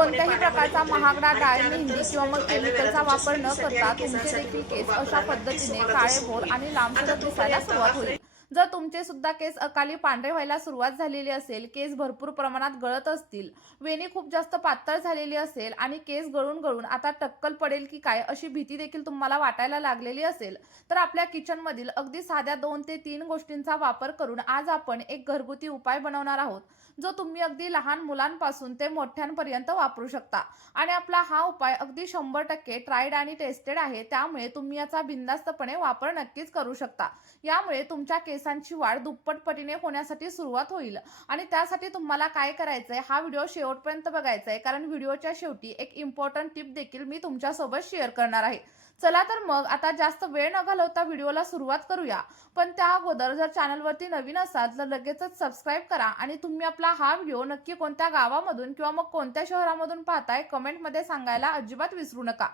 कोणत्याही प्रकारचा महागडा डाय, मेहंदी किंवा मग केमिकलचा वापर न करता तुमचे देखील केस अशा पद्धतीने काळेभोर आणि लांबसडक दिसायला सुरुवात होईल। जर तुमचे सुद्धा केस अकाली पांढरे व्हायला सुरुवात झालेली असेल, केस भरपूर प्रमाणात गळत असतील, वेणी खूप जास्त पातळ झालेली असेल आणि केस गळून गळून आता टक्कल पडेल की काय अशी भीती देखील तुम्हाला वाटायला लागलेली असेल, तर आपल्या किचनमधील अगदी साध्या 2 ते 3 गोष्टींचा वापर करून आज आपण एक घरगुती उपाय बनवणार आहोत, जो तुम्ही अगदी लहान मुलांपासून ते मोठ्यांपर्यंत वापरू शकता। आणि आपला हा उपाय अगदी 100% ट्राईड आणि टेस्टेड आहे, त्यामुळे तुम्ही याचा बिनधास्तपणे वापर नक्कीच करू शकता। यामुळे तुमच्या केसांची वाढ दुप्पट पटीने होण्यासाठी सुरुवात होईल। आणि त्यासाठी तुम्हाला काय करायचंय, हा व्हिडिओ शेवटपर्यंत बघायचा आहे, कारण व्हिडिओच्या शेवटी एक इम्पॉर्टंट टिप देखील मी तुमच्यासोबत शेअर करणार आहे। चला तर मग आता जास्त वेळ न घालवता व्हिडिओला सुरुवात करूया। पण त्या अगोदर जर चॅनलवरती नवीन असाल तर लगेचच सबस्क्राईब करा आणि तुम्ही आपला हा व्हिडिओ नक्की कोणत्या गावामधून किंवा मग कोणत्या शहरामधून पाहताय कमेंटमध्ये सांगायला अजिबात विसरू नका।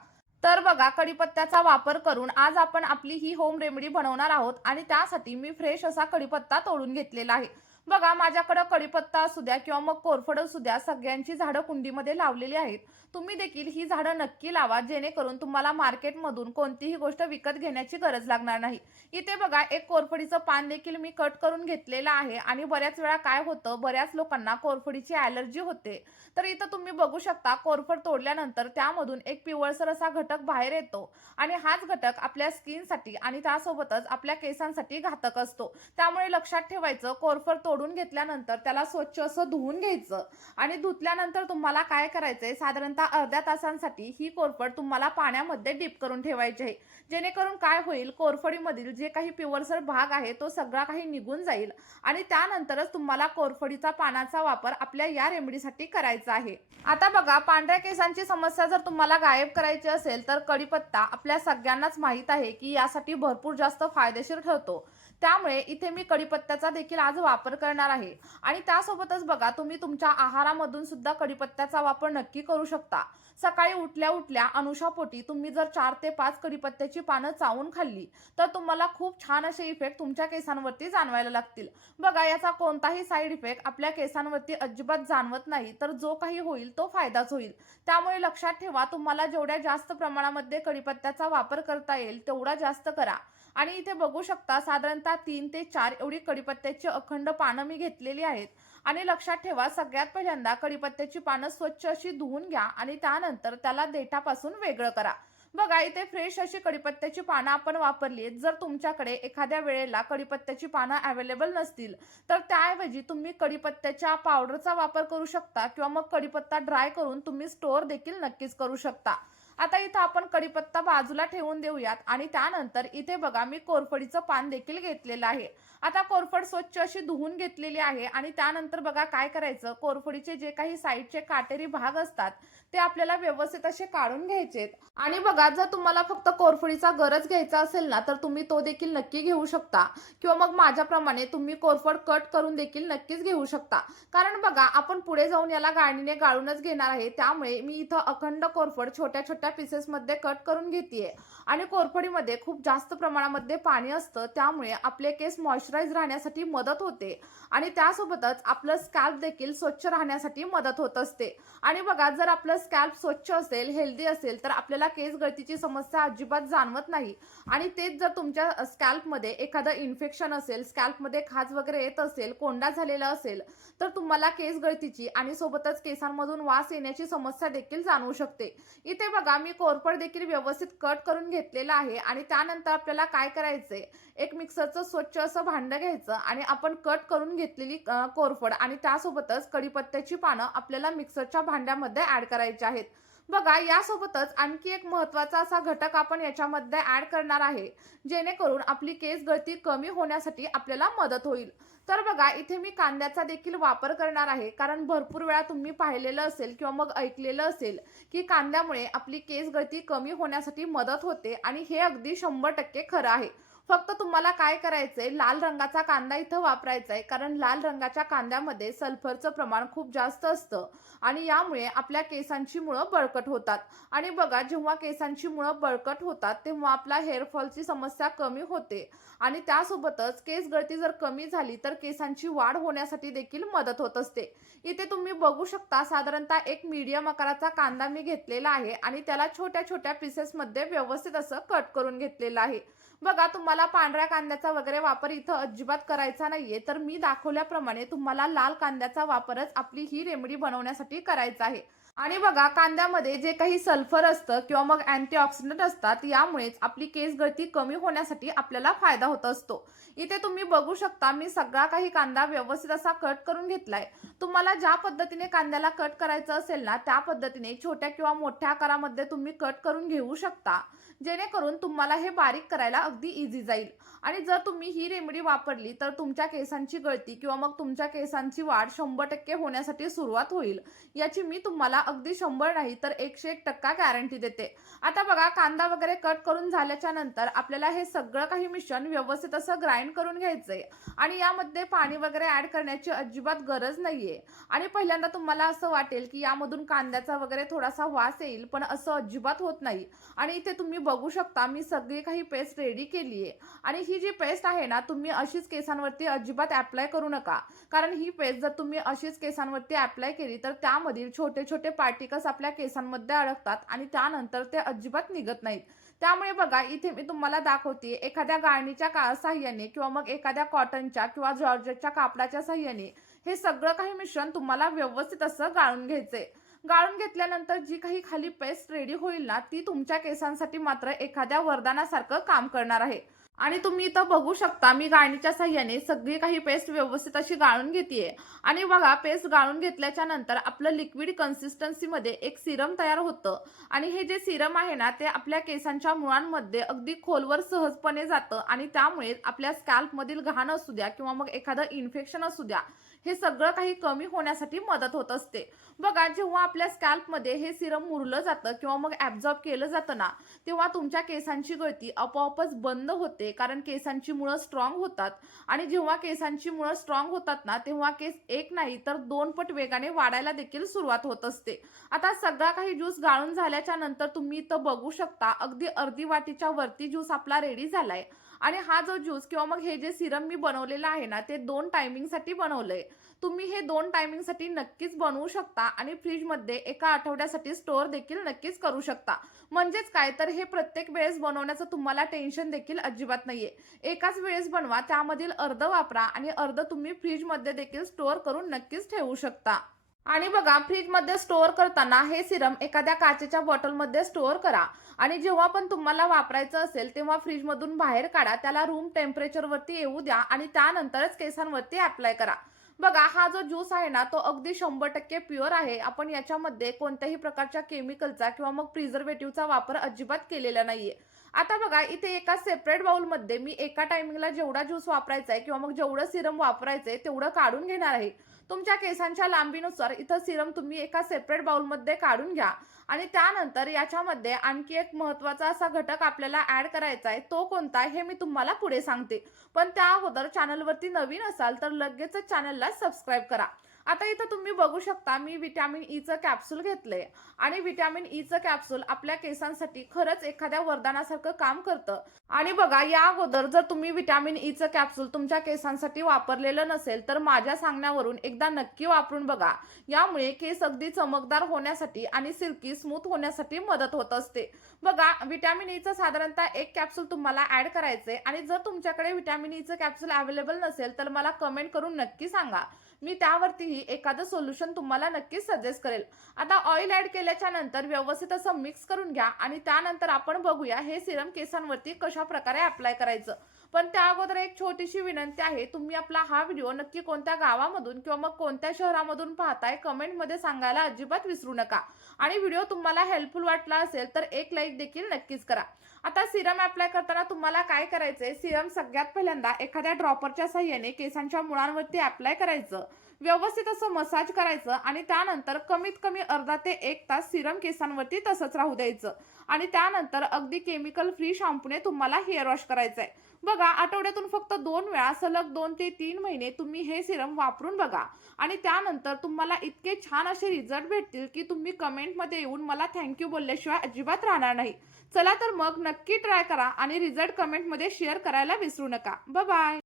तर बघा, कढीपत्त्याचा वापर करून आज आपण आपली ही होम रेमेडी बनवणार आहोत आणि त्यासाठी मी फ्रेश असा कढीपत्ता तोडून घेतलेला आहे। बघा, माझ्याकडे कढीपत्ता असू द्या किंवा मग कोरफड असू द्या, सगळ्यांची झाडं कुंडीमध्ये लावलेली आहेत। तुम्ही देखील ही झाडं नक्की लावा, जेणेकरून तुम्हाला मार्केटमधून कोणतीही गोष्ट विकत घेण्याची गरज लागणार नाही। इथे बघा, एक कोरफडीचं पान देखील मी कट करून घेतलेलं आहे आणि बऱ्याच वेळा काय होतं, बऱ्याच लोकांना कोरफडीची ॲलर्जी होते। तर इथं तुम्ही बघू शकता, कोरफड तोडल्यानंतर त्यामधून एक पिवळसर असा घटक बाहेर येतो आणि हाच घटक आपल्या स्किनसाठी आणि त्यासोबतच आपल्या केसांसाठी घातक असतो। त्यामुळे लक्षात ठेवायचं, कोरफड तोडून घेतल्यानंतर त्याला स्वच्छ असं धुवून घ्यायचं आणि धुतल्यानंतर तुम्हाला काय करायचंय, साधारणतः अर्ध्या तासांसाठी ही कोरफड तुम्हाला पाण्यामध्ये डिप करून ठेवायची आहे। जेणेकरून काय होईल, कोरफडीमधील जे काही पिवळसर भाग आहे तो सगळा काही निघून जाईल आणि त्यानंतरच तुम्हाला कोरफडीचा पानाचा वापर आपल्या या रेमेडीसाठी करायचा आहे। आता बघा, पांढऱ्या केसांची समस्या जर तुम्हाला गायब करायची असेल तर कढीपत्ता आपल्या सगळ्यांनाच माहित आहे की यासाठी भरपूर जास्त फायदेशीर ठरतो। त्यामुळे इथे मी कढीपत्त्याचा देखील आज वापर करणार आहे। आणि त्यासोबतच बघा, तुम्ही तुमच्या आहारामधून सुद्धा कढीपत्त्याचा वापर नक्की करू शकता। सकाळी उठल्या उठल्या अनुशापोटी तुम्ही जर 4 ते 5 कढीपत्त्याची पानं चावून खाल्ली तर तुम्हाला खूप छान असे इफेक्ट तुमच्या केसांवरती जाणवायला लागतील। बघा, याचा कोणताही साईड इफेक्ट आपल्या केसांवरती अजिबात जाणवत नाही, तर जो काही होईल तो फायदाच होईल। त्यामुळे लक्षात ठेवा, तुम्हाला जेवढ्या जास्त प्रमाणामध्ये कढीपत्त्याचा वापर करता येईल तेवढा जास्त करा। आणि इथे बघू शकता, साधारणतः 3 ते 4 एवढी कढीपत्त्याची अखंड पानं मी घेतलेली आहेत। आणि लक्षात ठेवा, सगळ्यात पहिल्यांदा कढीपत्त्याची पानं स्वच्छ अशी धुवून घ्या आणि त्यानंतर त्याला देठापासून वेगळं करा। बघा, इथे फ्रेश अशी कढीपत्त्याची पानं आपण वापरली। जर तुमच्याकडे एखाद्या वेळेला कढीपत्त्याची पानं अवेलेबल नसतील तर त्याऐवजी तुम्ही कढीपत्त्याच्या पावडरचा वापर करू शकता किंवा मग कढीपत्ता ड्राय करून तुम्ही स्टोअर देखील नक्कीच करू शकता। आता इथं आपण कढीपत्ता बाजूला ठेवून देऊयात आणि त्यानंतर इथे बघा, मी कोरफडीचं पान देखील घेतलेलं आहे। आता कोरफड स्वच्छ अशी धुवून घेतलेली आहे आणि त्यानंतर बघा काय करायचं, कोरफडीचे जे काही साईडचे काटेरी भाग असतात ते आपल्याला व्यवस्थित असे काढून घ्यायचेत। आणि बघा, जर तुम्हाला फक्त कोरफडीचा गरज घ्यायचा असेल ना तर तुम्ही तो देखील नक्की घेऊ शकता किंवा मग माझ्याप्रमाणे तुम्ही कोरफड कट करून देखील नक्कीच घेऊ शकता। कारण बघा, आपण पुढे जाऊन याला गाळणीने गाळूनच घेणार आहे, त्यामुळे मी इथं अखंड कोरफड छोट्या छोट्या पीसेसमध्ये कट करून घेतेय। आणि कोरफडीमध्ये खूप जास्त प्रमाणामध्ये पाणी असतं, त्यामुळे आपले केस मॉइश्चराइज राहण्यासाठी मदत होते आणि त्यासोबतच आपलं स्कॅल्प देखील स्वच्छ राहण्यासाठी मदत होत असते। आणि बघा, जर आपलं स्कॅल्प स्वच्छ असेल, हेल्दी असेल तर आपल्याला केस गळतीची समस्या अजिबात जाणवत नाही। आणि तेच जर तुमच्या स्कॅल्पमध्ये एखादं इन्फेक्शन असेल, स्कॅल्पमध्ये खाज वगैरे येत असेल, कोंडा झालेला असेल तर तुम्हाला केस गळतीची आणि सोबतच केसांमधून वास येण्याची समस्या देखील जाणवू शकते। इथे बघा, मी कोरफड देखील व्यवस्थित कट करून घेतलेला आहे आणि त्यानंतर आपल्याला काय करायचंय, एक मिक्सरचं स्वच्छ असं भांडं घ्यायचं आणि आपण कट करून घेतलेली कोरफड आणि त्यासोबतच कढीपत्त्याची पानं आपल्याला मिक्सरच्या भांड्यामध्ये ऍड करायची आहेत। बघा, यासोबतच आणखी एक महत्त्वाचा असा घटक आपण याच्यामध्ये ऍड करणार आहे, जेणेकरून आपली केस गळती कमी होण्यासाठी आपल्याला मदत होईल। तर बघा, इथे मी कांद्याचा देखील वापर करणार आहे, कारण भरपूर वेळा तुम्ही पाहिलेलं असेल किंवा मग ऐकलेलं असेल की कांद्यामुळे आपली केस गळती कमी होण्यासाठी मदत होते आणि हे अगदी 100% खरं आहे। फक्त तुम्हाला काय करायचंय, लाल रंगाचा कांदा इथं वापरायचा आहे. कारण लाल रंगाच्या कांद्यामध्ये सल्फरचं प्रमाण खूप जास्त असतं आणि यामुळे आपल्या केसांची मुळं बळकट होतात. आणि बघा, जेव्हा केसांची मुळं बळकट होतात, तेव्हा आपला हेअर फॉलची समस्या कमी होते आणि त्यासोबतच केस गळती जर कमी झाली, तर केसांची वाढ होण्यासाठी देखील मदत होत असते. इथे तुम्ही बघू शकता, साधारणतः एक मीडियम आकाराचा कांदा मी घेतलेला आहे आणि त्याला छोट्या-छोट्या पीसेसमध्ये व्यवस्थित असं कट करून घेतलेलं आहे. बघा, तुम्हाला पांढऱ्या कांद्याचा वगैरे वापर इथं अजिबात करायचा नाहीये. तर मी दाखवल्याप्रमाणे तुम्हाला लाल कांद्याचा वापरच आपली ही रेमेडी बनवण्यासाठी करायचा आहे. आणि बघा, कांद्यामध्ये जे काही सल्फर असतं किंवा मग अँटीऑक्सिडंट असतात, यामुळेच आपली केस गळती कमी होण्यासाठी आपल्याला फायदा होत असतो. इथे तुम्ही बघू शकता, मी सगळा काही कांदा व्यवस्थित असा कट करून घेतलाय. तुम्हाला ज्या पद्धतीने कांद्याला कट करायचं असेल ना, त्या पद्धतीने छोट्या किंवा मोठ्या आकारामध्ये तुम्ही कट करून घेऊ शकता, जेणेकरून तुम्हाला हे बारीक करायला अगदी इझी जाईल. आणि जर तुम्ही ही रेमेडी वापरली, तर तुमच्या केसांची गळती किंवा मग तुमच्या केसांची वाढ 100% होण्यासाठी सुरुवात होईल. याची मी तुम्हाला अगदी 100 नाही तर 101% गॅरंटी देते. आता बघा, कांदा वगैरे कट करून झाल्याच्या नंतर आपल्याला हे सगळं काही मिश्रण व्यवस्थित असं ग्राइंड करून घ्यायचंय आणि यामध्ये पाणी वगैरे ऍड करण्याची अजिबात गरज नाहीये. आणि पहिल्यांदा तुम्हाला असं वाटेल की यामधून कांद्याचा वगैरे थोडासा वास येईल, पण असं अजिबात होत नाही. आणि इथे तुम्ही बघू शकता, मी सगळी काही पेस्ट रेडी केली आहे आणि ही जी पेस्ट आहे ना, तुम्ही अशीच केसांवरती अजिबात अप्लाय करू नका. कारण ही पेस्ट जर तुम्ही अशीच केसांवरती अप्लाय केली, तर त्यामधील छोटे छोटे पार्टिकल्स आपल्या केसांमध्ये अडकतात आणि त्यानंतर ते अजिबात निघत नाहीत. त्यामुळे बघा, इथे मी तुम्हाला दाखवते, एखाद्या गाळणीच्या साह्याने किंवा मग एखाद्या कॉटनच्या किंवा जॉर्जेटच्या कापडाच्या साह्याने हे सगळं काही मिश्रण तुम्हाला व्यवस्थित असं गाळून घ्यायचंय. गाळून घेतल्यानंतर जी काही खाली पेस्ट रेडी होईल ना, ती तुमच्या केसांसाठी मात्र एखाद्या वरदानासारखं काम करणार आहे. आणि तुम्ही इथं बघू शकता, मी गाळणीच्या साह्याने सगळी काही पेस्ट व्यवस्थित अशी गाळून घेतेय. आणि बघा, पेस्ट गाळून घेतल्याच्या नंतर आपलं लिक्विड कन्सिस्टन्सीमध्ये एक सिरम तयार होतं आणि हे जे सिरम आहे ना, ते आपल्या केसांच्या मुळांमध्ये अगदी खोलवर सहजपणे जातं आणि त्यामुळे आपल्या स्कॅल्पमधील घाण असू द्या किंवा मग एखादं इन्फेक्शन असू द्या, हे सगळं काही कमी होण्यासाठी मदत होत असते. बघा, जेव्हा आपल्या स्कॅल्पमध्ये हे सिरम मुरलं जातं किंवा मग ॲब्झॉर्ब केलं जातं ना, तेव्हा तुमच्या केसांची गळती आपोआपच बंद होते. कारण केसांची मुळं स्ट्रॉंग होतात आणि जेव्हा केसांची मुळं स्ट्रॉंग होतात ना, तेव्हा केस एक नाही तर 2 पट वेगाने वाढायला देखील सुरुवात होत असते. आता सगळा काही ज्यूस गाळून झाल्याच्या नंतर तुम्ही इथं बघू शकता, अगदी अर्धी वाटीच्या वरती ज्यूस आपला रेडी झालाय. आणि हा जो ज्यूस किंवा मग हे जे सिरम मी बनवलेलं आहे ना, ते 2 टायमिंगसाठी बनवलंय. तुम्ही हे 2 टायमिंगसाठी नक्कीच बनवू शकता आणि फ्रीजमध्ये एका आठवड्यासाठी स्टोअर देखील नक्कीच करू शकता. म्हणजेच काय, तर हे प्रत्येक वेळेस बनवण्याचं तुम्हाला टेन्शन देखील अजिबात नाहीये. एकाच वेळेस बनवा, त्यामधील अर्धं वापरा आणि अर्धं तुम्ही फ्रीजमध्ये देखील स्टोअर करून नक्कीच ठेवू शकता. आणि बघा, फ्रीजमध्ये स्टोअर करताना हे सिरम एखाद्या काचेच्या बॉटलमध्ये स्टोअर करा आणि जेव्हा पण तुम्हाला वापरायचं असेल, तेव्हा फ्रीजमधून बाहेर काढा, त्याला रूम टेम्परेचरवरती येऊ द्या आणि त्यानंतरच केसांवरती अप्लाय करा. बघा, हा जो ज्यूस आहे ना, तो अगदी 100% प्युअर आहे. आपण याच्यामध्ये कोणत्याही प्रकारच्या केमिकलचा किंवा मग प्रिझर्वेटिव्हचा वापर अजिबात केलेला नाहीये. आता बघा, इथे एका सेपरेट बाउलमध्ये मी एका टायमिंगला जेवढा ज्यूस वापरायचा आहे किंवा मग जेवढं सिरम वापरायचंय तेवढं काढून घेणार आहे. तुमच्या केसांच्या लांबीनुसार इथं सिरम तुम्ही एका सेपरेट बाउलमध्ये काढून घ्या आणि त्यानंतर याच्यामध्ये आणखी एक महत्त्वाचा असा घटक आपल्याला ऍड करायचा आहे. तो कोणता हे मी तुम्हाला पुढे सांगते. पण त्या अगोदर चॅनलवरती नवीन असाल तर लगेचच चॅनलला सबस्क्राईब करा. आता इथं तुम्ही बघू शकता, मी व्हिटॅमिन ईचं कॅप्सूल घेतलंय आणि व्हिटॅमिन ईचं कॅप्सूल आपल्या केसांसाठी खरंच एखाद्या वरदानासारखं काम करतं. आणि बघा, या अगोदर जर तुम्ही व्हिटॅमिन ईचं कॅप्सूल तुमच्या केसांसाठी वापरलेलं नसेल, तर माझ्या सांगण्यावरून एकदा नक्की वापरून बघा. यामुळे केस अगदी चमकदार होण्यासाठी आणि सिल्की स्मूथ होण्यासाठी मदत होत असते. बघा, व्हिटॅमिन ईचं साधारणतः एक कॅप्सूल तुम्हाला ऍड करायचंय आणि जर तुमच्याकडे व्हिटॅमिन ईचं कॅप्सूल अवेलेबल नसेल, तर मला कमेंट करून नक्की सांगा. मी त्यावरतीही एखादं सोल्युशन तुम्हाला नक्कीच सजेस्ट करेल. आता ऑइल ऍड केल्याच्या नंतर व्यवस्थित असं मिक्स करून घ्या आणि त्यानंतर आपण बघूया हे सिरम केसांवरती कशा प्रकारे अप्लाय करायचं. पण त्या अगोदर एक छोटीशी विनंती आहे, तुम्ही आपला हा व्हिडिओ नक्की कोणत्या गावामधून किंवा मग कोणत्या शहरामधून पाहताय कमेंटमध्ये सांगायला अजिबात विसरू नका. आणि व्हिडिओ तुम्हाला हेल्पफुल वाटला असेल तर एक लाईक देखील नक्कीच करा. आता सिरम अप्लाय करताना तुम्हाला काय करायचंय, सिरम सगळ्यात पहिल्यांदा एखाद्या ड्रॉपरच्या साह्याने केसांच्या मुळांवरती अप्लाय करायचं. व्यवस्थित असं मसाज करायचं आणि त्यानंतर कमीत कमी अर्धा ते 1 तास सिरम केसांवरती तसंच राहू द्यायचं आणि त्यानंतर अगदी केमिकल फ्री शॅम्पूने तुम्हाला हेअर वॉश करायचंय. बघा, आठवड्यातून फक्त 2 वेळा सलग 2 ते 3 महिने तुम्ही हे सिरम वापरून बघा आणि त्यानंतर तुम्हाला इतके छान असे रिझल्ट भेटतील की तुम्ही कमेंटमध्ये येऊन मला थँक यू बोलल्याशिवाय अजिबात राहणार नाही. चला तर मग नक्की ट्राय करा आणि रिझल्ट कमेंटमध्ये शेअर करायला विसरू नका. Bye bye.